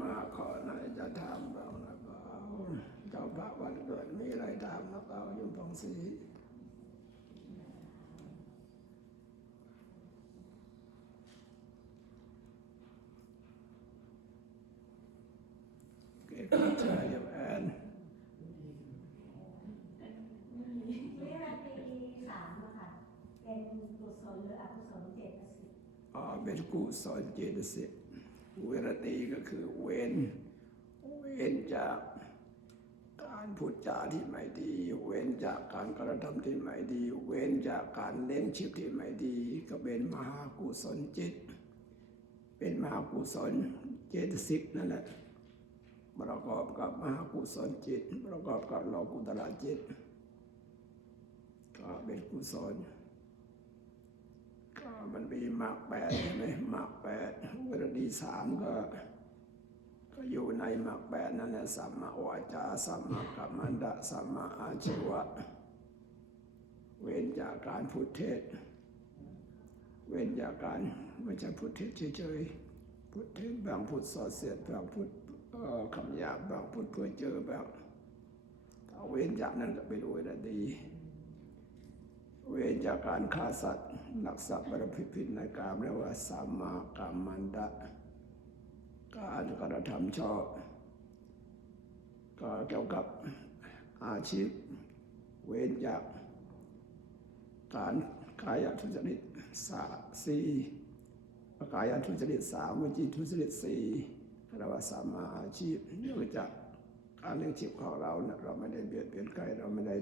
มาขอหน่อยจะทำบ้างนะเปล่าเจ้าพระวันเกิดมีอะไรทำนะเปล่าอยู่ตรงสีเกิดขึ้นใจกับแอนวินาที3อะค่ะเป็นกุศลหรืออกุศลเจตสิกเป็นกุศลเจตสิกเวรตีก็คือเว้นจากการพูดจาที่ไม่ดีเว้นจากการกระทำที่ไม่ดีเว้นจากการเล่นชิพที่ไม่ดีก็เป็นมหากุศลจิตเป็นมหากุศลเจตสิกนั่นแหละประกอบกับมหากุศลจิตประกอบกับโลกุตระจิตก็เป็นกุศลก็มันมีมรรค8ใช่ไหมมรรค8วรดี3ก็อยู่ในมรรค8นั่นแหละสัมมาวาจาสัมมากัมมันตะสัมมาอาชีวะเว้นจากการพูดเท็จเว้นจากการไม่ใช่พูดเท็จเฉยๆพูดเท็จบางพูดส่อเสียดบางพูดคำหยาบบางพูดเพื่อเจอบางถ้าเว้นจากนั้นก็เป็นเวรดีเว้นจากการฆ่าสัตว์ลักทรัพย์ประพฤติผิดในกามเรียกว่าสัมมากัมมันตะการกระทำชอบก็เกี่ยวกับอาชีพเว้นจากการกายทุจริต4กายทุจริต3วจีทุจริต4เรียกว่าสัมมาอาชีพเนื่องจากการเลี้ยงชีพของเราเนี่ยเราไม่ได้เบียดเบียนใครเราไม่ได้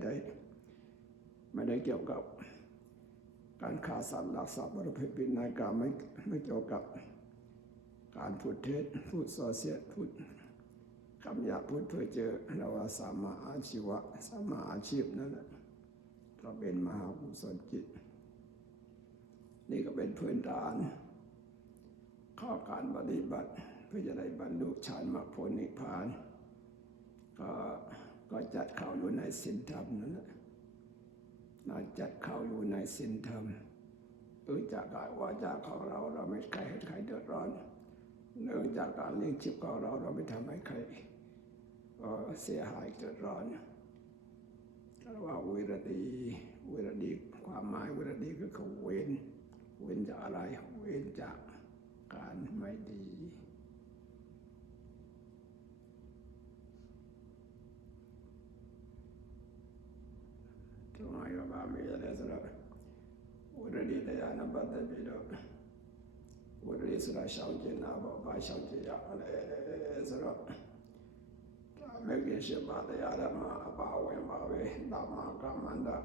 เกี่ยวกับการฆ่าสัตว์ลักทรัพย์ประพฤติผิดในกามไม่เกี่ยวกับการพูดเท็จพูดส่อเสียดพูดคำหยาบพูดเพื่อเจอเราว่าสัมมาอาชีวะสัมมาอาชีพนั่นแหละก็เป็นมหากุศลจิตนี่ก็เป็นพื้นฐานข้อการปฏิบัติเพื่อจะได้บรรลุฌานมรรคผลนิพพานก็จัดเข้าอยู่ในศีลธรรมนั่นแหละจัดเข้าอยู่ในศีลธรรมจากกายวาจาของเราไม่ให้ใครเดือดร้อนเนื่องจากการเลี้ยงชีพของเราไม่ทำให้ใครเสียหายเดือดร้อนเรียกว่าเวรดีความหมายเวรดีก็คือเว้นจากอะไรเว้นจากการไม่ดีทำไมว่าไม่ได้สระဝရဒီတရားနဲ့ပတ်သက်ပြီးတော့ဝရဒီဆိုတာရှောင်ကျင်တာပေါ့ဘာရှောင်ကျင်ရမလဲဆိုတော့ဒါမဂ္ဂင်၈ပါးတရားဓမ္မအပါဝင်ပါပဲသမ္မာကမ္မန္တဒါ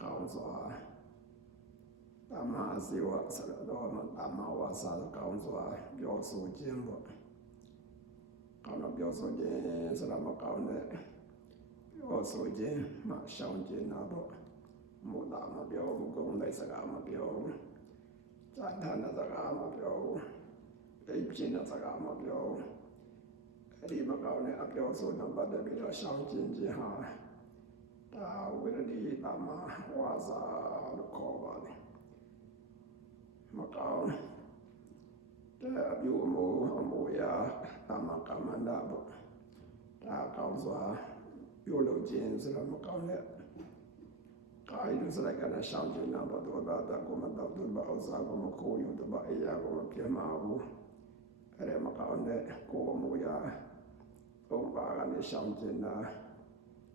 ကောင်းစွာသမ္မာဇီဝဆိုတော့သမ္မာဝါစာကောင်းစွာပြောဆိုခြင်းပေါ့ကောင်းတော့ပြောဆိုခြင်းဆိုတာမကောင်းတဲ့ပြောဆိုခြင်းမှရှောင်ကျင်တာပေါ့မူတာမပြောဘူးကုန်းတဲ့စကားမပြောဘူးဇာတနာစကားမပြောဘူးအိပ်ခြင်းစကားမပြောဘူးအဲ့ဒီမကောင်းတဲ့အပြောဆိုတော့ပတ်သက်ပြီးတော့ရှောင်ကျင်ခြင်းဟာဒါဝိရဒိသမ္မာဝါစာလို့ခေါ်ပါတယ်မကောင်းတဲ့အပြုအမူအရာသမ္မာကမ္မန္တပေါ့ဒါကောင်းစွာပြောလို့ခြင်းဆိုတော့မကောင်းတဲ့ကာယတို့စရိုက်ကလည်းရှောင်ကျင်တာပေါ့သူဘာသာကိုမတော့သူဘာဥစ္စာကိုမခိုးယူတဘာအရာကိုမပြမဘူးအဲ့ဒါမကောင်းတဲ့ကိုယ်မူရာသုံးပါးကနေရှောင်ကျင်တာ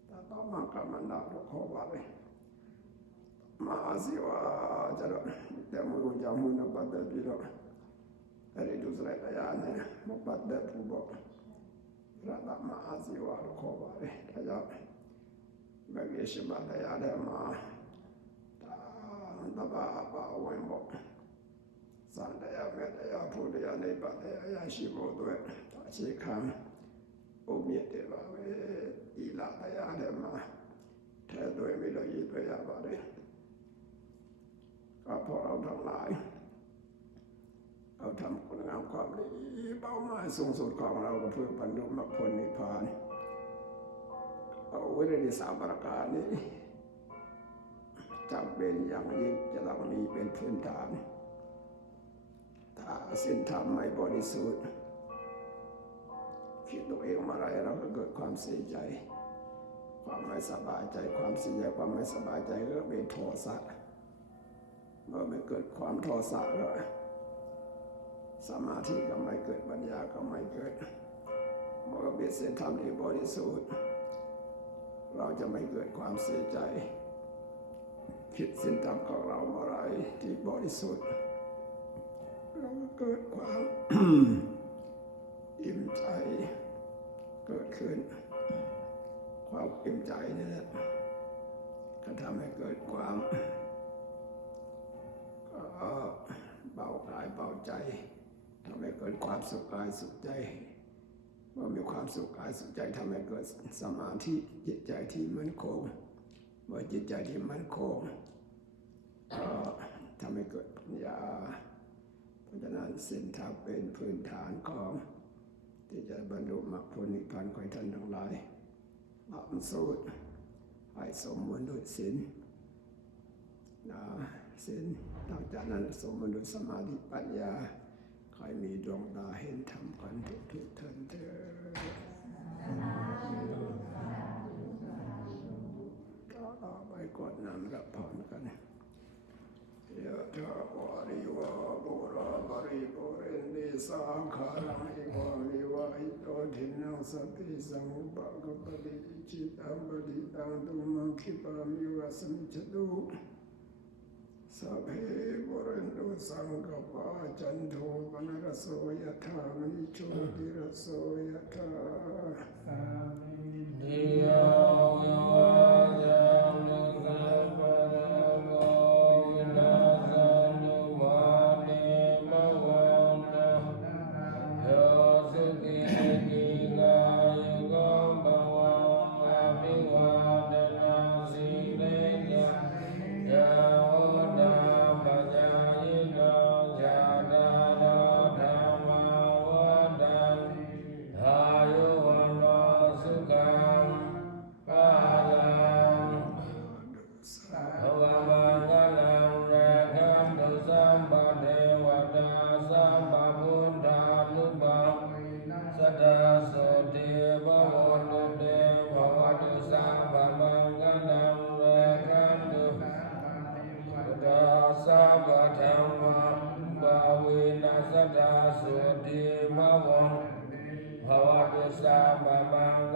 ဒါတော့မကမနာလို့ခေါ်ပါပဲမဟာစီဝါကျတော့တဲ့မူကြောင့်မှုနဲ့ပတ်သက်ပြီးတော့အဲ့ဒီတို့စရိုက်တရားနဲ့မပတ်သက်ဘူးပေါ့ရတမအာဇီဝါလို့ခေါ်ပါတယ်ဒါကြောင့်မဂ္ဂင်၈ပါးတရားထဲမှာတဘာပါဝင်ပေါ့စံတရားမဲ့တရားဖို့တရားနိဗ္ဗာန်တရားရရှိဖို့အတွက်အခြေခံဥမြင့်တယ်ပါပဲဤလာတရားထဲမှာထဲသွင်းပြီးတော့ရည်သွင်းရပါတယ်အဖို့အောင်ทั้งหลายเราทำคุณงามความดีเป้าหมายสูงสุดของเราก็เพื่อบรรลุมรรคผลนิพพานวิริย3ประการนี้จำเป็นอย่างยิ่งจะต้องมีเป็นพื้นฐานถ้า สิ้นธรรมไม่บริสุทธิ์คิดตัวเองมาอะไรเราก็เกิดความเสียใจความไม่สบายใจความเสียใจความไม่สบายใจก็เป็นโทสะเมื่อไม่เกิดความโทสะแล้วสมาธิก็ไม่เกิดปัญญาก็ไม่เกิดเมื่อเป็นเส้นธรรมที่บริสุทธิ์เราจะไม่เกิดความเสียใจคิดสิ้นธรรมของเราเมื่อไรที่บริสุทธิ์เราก็เกิดความ อิ่มใจเกิดขึ้นความอิ่มใจนี่แหละก็ทำให้เกิดความเบากายเบาใจทำให้เกิดความสุขกายสุขใจเมื่อมีความสุขกายสุขใจทำให้เกิดสมาธิจิตใจที่มั่นคงเมื่อจิตใจที่มั่นคงก็ทำให้เกิดปัญญาเพราะฉะนั้นศีลธรรมเป็นพื้นฐานของที่จะบรรลุมรรคผลนิพพานของท่านทั้งหลายหลักสูตรให้สมบูรณ์ด้วยศีลศีลนอกจากนั้นสมบูรณ์ด้วยสมาธิปัญญาใครมีดวงตาเห็นธรรมกันทุกท่านเถิดต่อไปกดน้ำรับพรกันยะถาวาริวะปุราปริปุเรนติสังขารหิวะวิวะหิโตทินังสติสัมปะกปติจิตังปฏิตังตุมังคิปามิวะสมิจตุสัพเพปุเรนตุสังกปาจันโทปนรสโสยถามณิโชติรสโสยถาเดียวยังนึกสัพพะโลวินาศนุมานิมวันนะโยสุขิติกายุโกภวังอภิวาทนาสิเลนะยะโหนะปัจจายโนญาณาโนธรรมวัฏันอายุวันโนสุขังภาลังภวมังคลังราคันตุสัมปะเทวตาสัมปะพุทธานุภาสดาโสติภวันตุเตภวตุสัมปะมังคลังราคันตุพุทธาสัพพะธรรมังภาวินาสดาโสติภวันภวตุสัมปะมัง